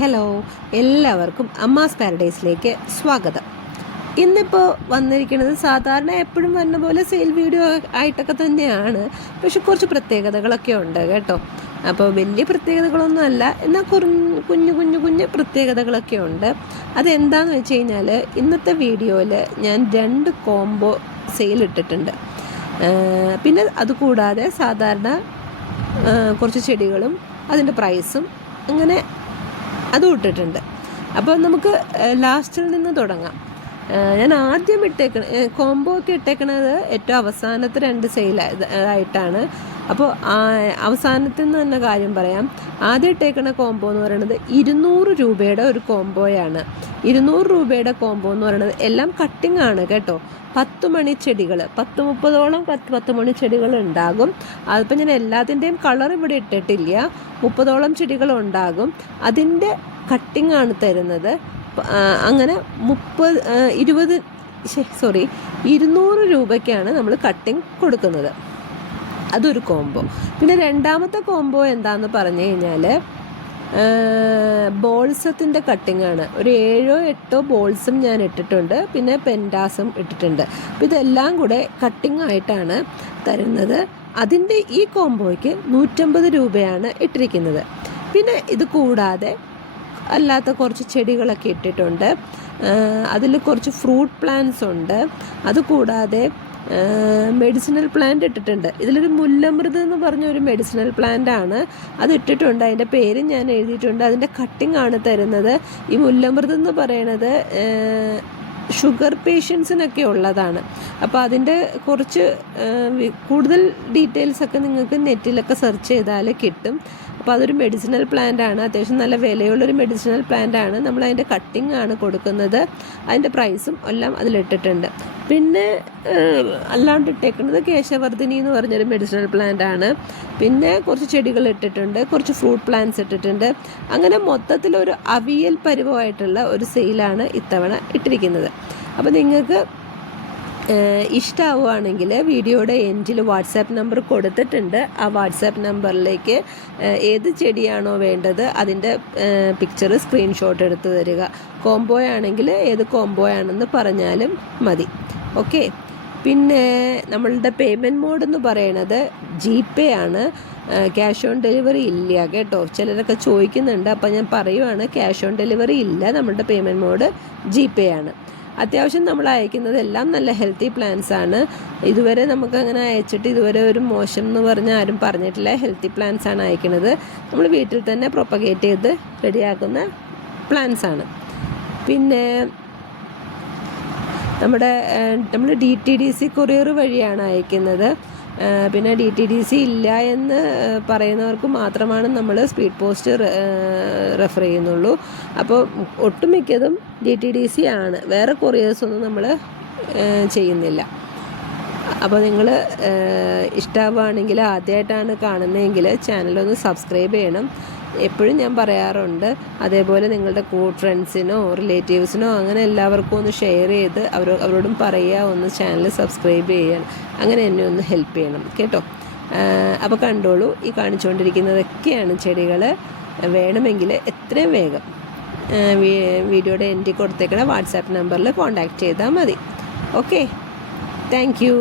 Hello, എല്ലാവർക്കും അമ്മാസ് പാരഡൈസിലേക്ക് സ്വാഗതം. ഇന്നിപ്പോൾ വന്നിരിക്കുന്നത് സാധാരണ എപ്പോഴും വന്ന പോലെ സെയിൽ വീഡിയോ ആയിട്ടൊക്കെ തന്നെയാണ്. പക്ഷെ കുറച്ച് പ്രത്യേകതകളൊക്കെ ഉണ്ട് കേട്ടോ. അപ്പോൾ വലിയ പ്രത്യേകതകളൊന്നും അല്ല, എന്നാൽ കുഞ്ഞു പ്രത്യേകതകളൊക്കെ ഉണ്ട്. അതെന്താണെന്ന് വെച്ച് കഴിഞ്ഞാൽ, ഇന്നത്തെ വീഡിയോയിൽ ഞാൻ 2 കോംബോ സെയിൽ ഇട്ടിട്ടുണ്ട്. പിന്നെ അതുകൂടാതെ സാധാരണ കുറച്ച് ചെടികളും അതിൻ്റെ പ്രൈസും അങ്ങനെ അതും ഇട്ടിട്ടുണ്ട്. അപ്പോൾ നമുക്ക് ലാസ്റ്റിൽ നിന്ന് തുടങ്ങാം. ഞാൻ ആദ്യം കോംബോ ഒക്കെ ഇട്ടേക്കണത് ഏറ്റവും അവസാനത്തെ 2 സെയിൽ ആയിട്ടാണ്. അപ്പോൾ അവസാനത്തിൽ നിന്ന് തന്നെ കാര്യം പറയാം. ആദ്യം ഇട്ടേക്കണ കോംബോ എന്ന് പറയുന്നത് 200 രൂപയുടെ ഒരു കോംബോയാണ്. 200 രൂപയുടെ കോംബോ എന്ന് പറയുന്നത് എല്ലാം കട്ടിങ് ആണ് കേട്ടോ. 10 മണി ചെടികൾ, 10-30ഓളം 10 മണി ചെടികൾ ഉണ്ടാകും. അതിപ്പോൾ ഞാൻ എല്ലാത്തിൻ്റെയും കളർ ഇവിടെ ഇട്ടിട്ടില്ല. 30ഓളം ചെടികൾ ഉണ്ടാകും. അതിൻ്റെ കട്ടിങ് ആണ് തരുന്നത്. അങ്ങനെ 200 രൂപയ്ക്കാണ് നമ്മൾ കട്ടിങ് കൊടുക്കുന്നത്. അതൊരു കോംബോ. പിന്നെ രണ്ടാമത്തെ കോംബോ എന്താണെന്ന് പറഞ്ഞു കഴിഞ്ഞാൽ, ബോൾസത്തിൻ്റെ കട്ടിംഗ് ആണ്. ഒരു 7-8 ബോൾസും ഞാൻ ഇട്ടിട്ടുണ്ട്. പിന്നെ പെൻഡാസും ഇട്ടിട്ടുണ്ട്. അപ്പോൾ ഇതെല്ലാം കൂടെ കട്ടിംഗ് ആയിട്ടാണ് തരുന്നത്. അതിൻ്റെ ഈ കോംബോയ്ക്ക് 150 രൂപയാണ് ഇട്ടിരിക്കുന്നത്. പിന്നെ ഇത് കൂടാതെ അല്ലാത്ത കുറച്ച് ചെടികളൊക്കെ ഇട്ടിട്ടുണ്ട്. അതിൽ കുറച്ച് ഫ്രൂട്ട് പ്ലാന്റ്സ് ഉണ്ട്. അതുകൂടാതെ മെഡിസിനൽ പ്ലാന്റ് ഇട്ടിട്ടുണ്ട്. ഇതിലൊരു മുല്ലമൃത് എന്ന് പറഞ്ഞ ഒരു മെഡിസിനൽ പ്ലാന്റ് ആണ്, അത് ഇട്ടിട്ടുണ്ട്. അതിൻ്റെ പേര് ഞാൻ എഴുതിയിട്ടുണ്ട്. അതിൻ്റെ കട്ടിംഗ് ആണ് തരുന്നത്. ഈ മുല്ലമൃത് എന്ന് പറയണത് ഷുഗർ പേഷ്യൻസിനൊക്കെ ഉള്ളതാണ്. അപ്പോൾ അതിൻ്റെ കുറച്ച് കൂടുതൽ ഡീറ്റെയിൽസൊക്കെ നിങ്ങൾക്ക് നെറ്റിലൊക്കെ സെർച്ച് ചെയ്താൽ കിട്ടും. അപ്പോൾ അതൊരു മെഡിസിനൽ പ്ലാന്റ് ആണ്. അത്യാവശ്യം നല്ല വിലയുള്ളൊരു മെഡിസിനൽ പ്ലാന്റ് ആണ്. നമ്മൾ അതിൻ്റെ കട്ടിംഗ് ആണ് കൊടുക്കുന്നത്. അതിൻ്റെ പ്രൈസും എല്ലാം അതിലിട്ടിട്ടുണ്ട്. പിന്നെ അല്ലാണ്ട് ഇട്ടേക്കുന്നത് കേശവർദ്ധിനി എന്ന് പറഞ്ഞൊരു മെഡിസിനൽ പ്ലാന്റ് ആണ്. പിന്നെ കുറച്ച് ചെടികൾ ഇട്ടിട്ടുണ്ട്, കുറച്ച് ഫ്രൂട്ട് പ്ലാന്റ്സ് ഇട്ടിട്ടുണ്ട്. അങ്ങനെ മൊത്തത്തിലൊരു അവിയൽ പരുവമായിട്ടുള്ള ഒരു സെയിലാണ് ഇത്തവണ ഇട്ടിരിക്കുന്നത്. അപ്പോൾ നിങ്ങൾക്ക് ഇഷ്ടമാവുകയാണെങ്കിൽ വീഡിയോയുടെ എൻഡിൽ വാട്സാപ്പ് നമ്പർ കൊടുത്തിട്ടുണ്ട്. ആ വാട്സാപ്പ് നമ്പറിലേക്ക് ഏത് ചെടിയാണോ വേണ്ടത് അതിൻ്റെ പിക്ചർ സ്ക്രീൻഷോട്ട് എടുത്ത് തരിക. കോംബോ ആണെങ്കിൽ ഏത് കോംബോ ആണെന്ന് പറഞ്ഞാലും മതി. ഓക്കെ. പിന്നെ നമ്മളുടെ പേയ്മെൻറ്റ് മോഡ് എന്ന് പറയുന്നത് GPay ആണ്. ക്യാഷ് ഓൺ ഡെലിവറി ഇല്ല കേട്ടോ. ചിലരൊക്കെ ചോദിക്കുന്നുണ്ട്. അപ്പോൾ ഞാൻ പറയുവാണ്, ക്യാഷ് ഓൺ ഡെലിവറി ഇല്ല. നമ്മളുടെ പേയ്മെൻറ്റ് മോഡ് GPay ആണ്. അത്യാവശ്യം നമ്മൾ അയക്കുന്നതെല്ലാം നല്ല ഹെൽത്തി പ്ലാന്റ്സ് ആണ്. ഇതുവരെ നമുക്കങ്ങനെ അയച്ചിട്ട് ഇതുവരെ ഒരു മോശം എന്ന് പറഞ്ഞാൽ ആരും പറഞ്ഞിട്ടില്ല. ഹെൽത്തി പ്ലാന്റ്സ് ആണ് അയക്കുന്നത്. നമ്മൾ വീട്ടിൽ തന്നെ പ്രൊപ്പഗേറ്റ് ചെയ്ത് റെഡിയാക്കുന്ന പ്ലാന്റ്സ് ആണ്. പിന്നെ നമ്മൾ DTDC കൊറിയർ വഴിയാണ് അയക്കുന്നത്. പിന്നെ DTDC ഇല്ല എന്ന് പറയുന്നവർക്ക് മാത്രമാണ് നമ്മൾ സ്പീഡ് പോസ്റ്റ് റെഫർ ചെയ്യുന്നുള്ളൂ. അപ്പോൾ ഒട്ടുമിക്കതും DTDC ആണ്. വേറെ കൊറിയേഴ്സൊന്നും നമ്മൾ ചെയ്യുന്നില്ല. അപ്പോൾ നിങ്ങൾ ഇഷ്ടമാവുകയാണെങ്കിൽ, ആദ്യമായിട്ടാണ് കാണുന്നതെങ്കിൽ ചാനലൊന്ന് സബ്സ്ക്രൈബ് ചെയ്യണം. എപ്പോഴും ഞാൻ പറയാറുണ്ട്. അതേപോലെ നിങ്ങളുടെ ഫ്രണ്ട്സിനോ റിലേറ്റീവ്സിനോ അങ്ങനെ എല്ലാവർക്കും ഒന്ന് ഷെയർ ചെയ്ത് അവരോടും പറയുക, ഒന്ന് ചാനൽ സബ്സ്ക്രൈബ് ചെയ്യാൻ. അങ്ങനെ എന്നെ ഒന്ന് ഹെൽപ്പ് ചെയ്യണം കേട്ടോ. അപ്പോൾ കണ്ടോളൂ, ഈ കാണിച്ചുകൊണ്ടിരിക്കുന്നതൊക്കെയാണ് ചെടികൾ. വേണമെങ്കിൽ എത്രയും വേഗം വീഡിയോയുടെ എൻഡിൽ കൊടുത്തേക്കണ വാട്സാപ്പ് നമ്പറിൽ കോൺടാക്റ്റ് ചെയ്താൽ മതി. Okay, thank you.